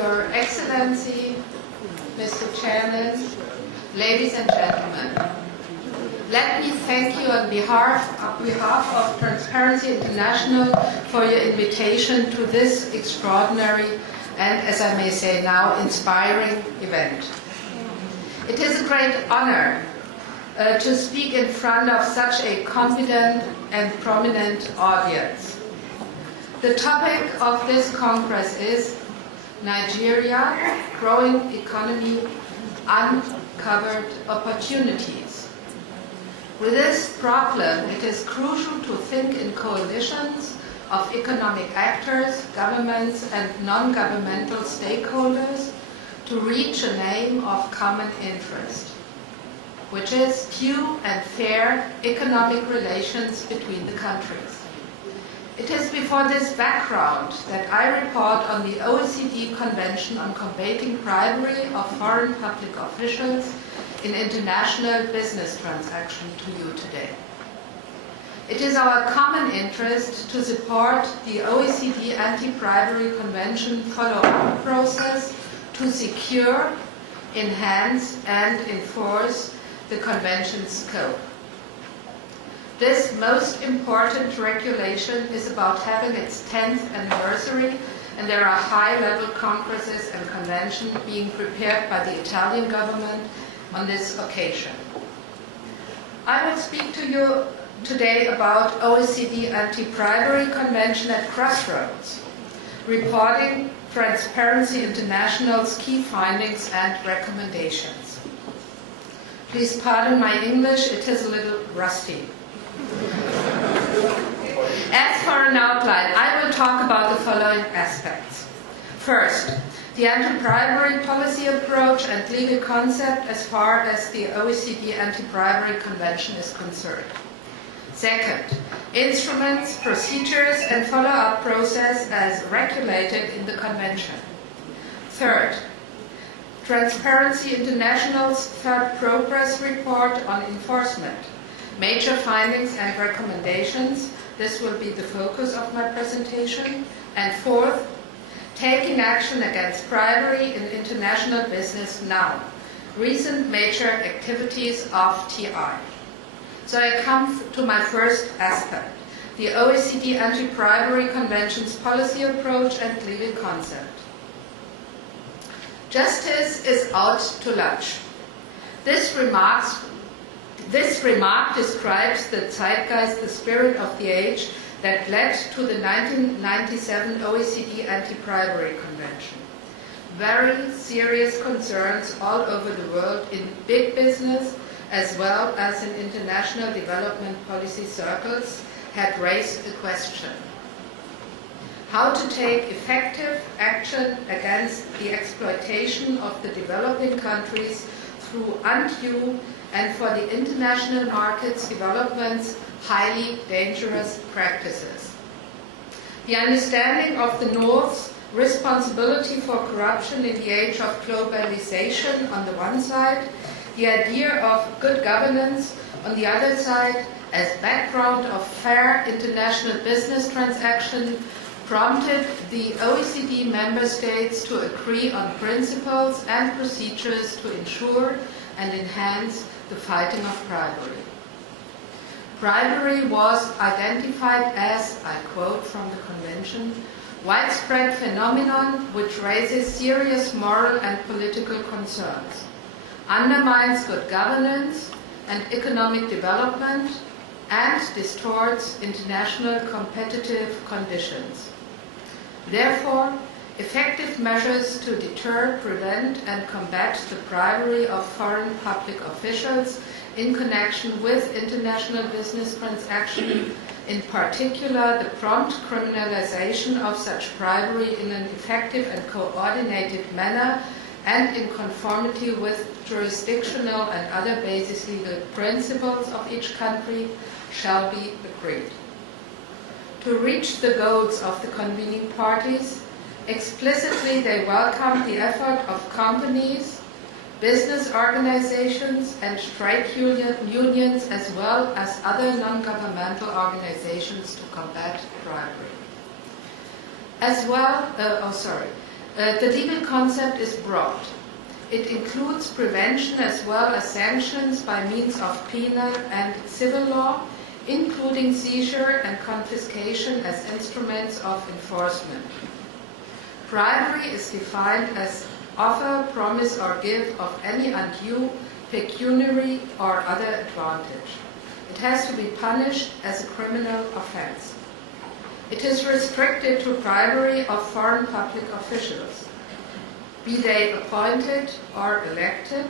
Your Excellency, Mr. Chairman, ladies and gentlemen, let me thank you on behalf of Transparency International for your invitation to this extraordinary and, as I may say now, inspiring event. It is a great honor to speak in front of such a competent and prominent audience. The topic of this Congress is Nigeria, Growing Economy, Uncovered Opportunities. With this problem, it is crucial to think in coalitions of economic actors, governments, and non-governmental stakeholders to reach an aim of common interest, which is due and fair economic relations between the countries. It is before this background that I report on the OECD Convention on Combating Bribery of Foreign Public Officials in International Business Transactions to you today. It is our common interest to support the OECD Anti-Bribery Convention follow-up process to secure, enhance, and enforce the Convention's scope. This most important regulation is about having its 10th anniversary, and there are high-level congresses and conventions being prepared by the Italian government on this occasion. I will speak to you today about OECD Anti-Bribery Convention at Crossroads, reporting Transparency International's key findings and recommendations. Please pardon my English, it is a little rusty. As for an outline, I will talk about the following aspects. First, the anti-bribery policy approach and legal concept as far as the OECD Anti-Bribery Convention is concerned. Second, instruments, procedures, and follow-up process as regulated in the Convention. Third, Transparency International's third progress report on enforcement. Major findings and recommendations. This will be the focus of my presentation. And fourth, taking action against bribery in international business now. Recent major activities of TI. So I come to my first aspect, the OECD Anti-Bribery Convention's policy approach and legal concept. Justice is out to lunch. This remark describes the zeitgeist, the spirit of the age that led to the 1997 OECD Anti-Bribery Convention. Very serious concerns all over the world in big business as well as in international development policy circles had raised the question: how to take effective action against the exploitation of the developing countries through undue and for the international markets developments highly dangerous practices. The understanding of the North's responsibility for corruption in the age of globalization on the one side, the idea of good governance on the other side as background of fair international business transaction prompted the OECD member states to agree on principles and procedures to ensure and enhance the fighting of bribery. Bribery was identified as, I quote from the Convention, widespread phenomenon which raises serious moral and political concerns, undermines good governance and economic development, and distorts international competitive conditions. Therefore, effective measures to deter, prevent, and combat the bribery of foreign public officials in connection with international business transactions, in particular the prompt criminalization of such bribery in an effective and coordinated manner and in conformity with jurisdictional and other basic legal principles of each country, shall be agreed. To reach the goals of the convening parties, explicitly they welcomed the effort of companies, business organizations, and trade unions, as well as other non-governmental organizations to combat bribery. The legal concept is broad. It includes prevention as well as sanctions by means of penal and civil law, including seizure and confiscation as instruments of enforcement. Bribery is defined as offer, promise, or give of any undue, pecuniary, or other advantage. It has to be punished as a criminal offense. It is restricted to bribery of foreign public officials, be they appointed or elected,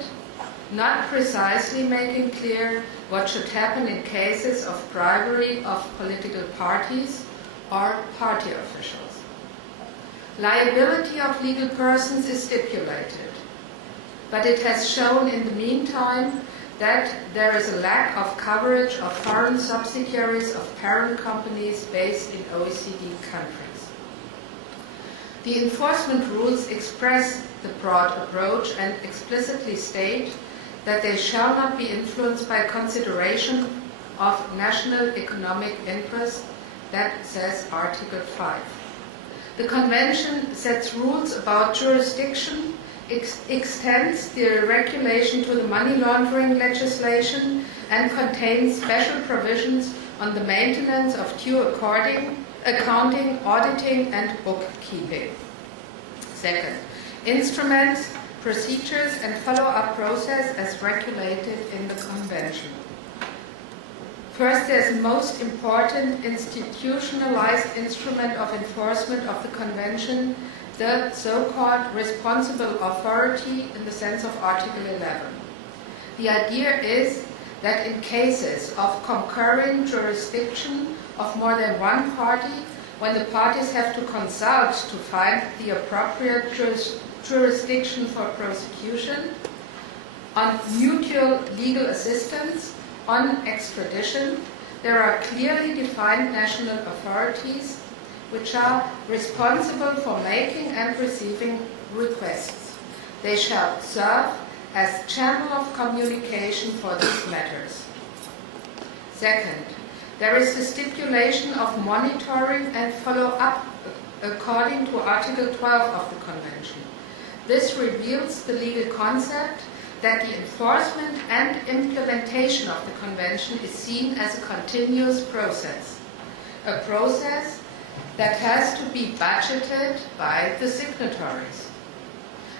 not precisely making clear what should happen in cases of bribery of political parties or party officials. Liability of legal persons is stipulated, but it has shown in the meantime that there is a lack of coverage of foreign subsidiaries of parent companies based in OECD countries. The enforcement rules express the broad approach and explicitly state that they shall not be influenced by consideration of national economic interest, that says Article 5. The Convention sets rules about jurisdiction, extends the regulation to the money laundering legislation, and contains special provisions on the maintenance of due accounting, auditing, and bookkeeping. Second, instruments, procedures, and follow-up process as regulated in the Convention. First, there's the most important institutionalized instrument of enforcement of the Convention, the so-called responsible authority in the sense of Article 11. The idea is that in cases of concurring jurisdiction of more than one party, when the parties have to consult to find the appropriate jurisdiction for prosecution, on mutual legal assistance, on extradition, there are clearly defined national authorities which are responsible for making and receiving requests. They shall serve as channel of communication for these matters. Second, there is the stipulation of monitoring and follow-up according to Article 12 of the Convention. This reveals the legal concept that the enforcement and implementation of the Convention is seen as a continuous process, a process that has to be budgeted by the signatories.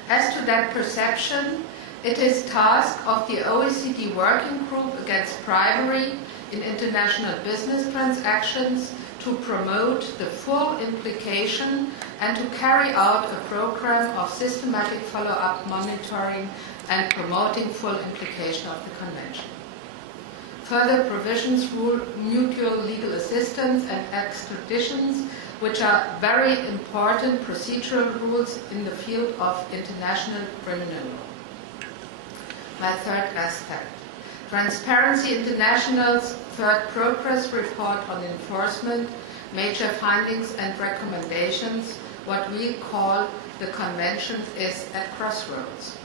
As to that perception, it is task of the OECD Working Group Against Bribery in International Business Transactions to promote the full implication and to carry out a program of systematic follow-up monitoring and promoting full implication of the Convention. Further provisions rule mutual legal assistance and extraditions, which are very important procedural rules in the field of international criminal law. My third aspect. Transparency International's third progress report on enforcement, major findings and recommendations, what we call the Convention is at crossroads.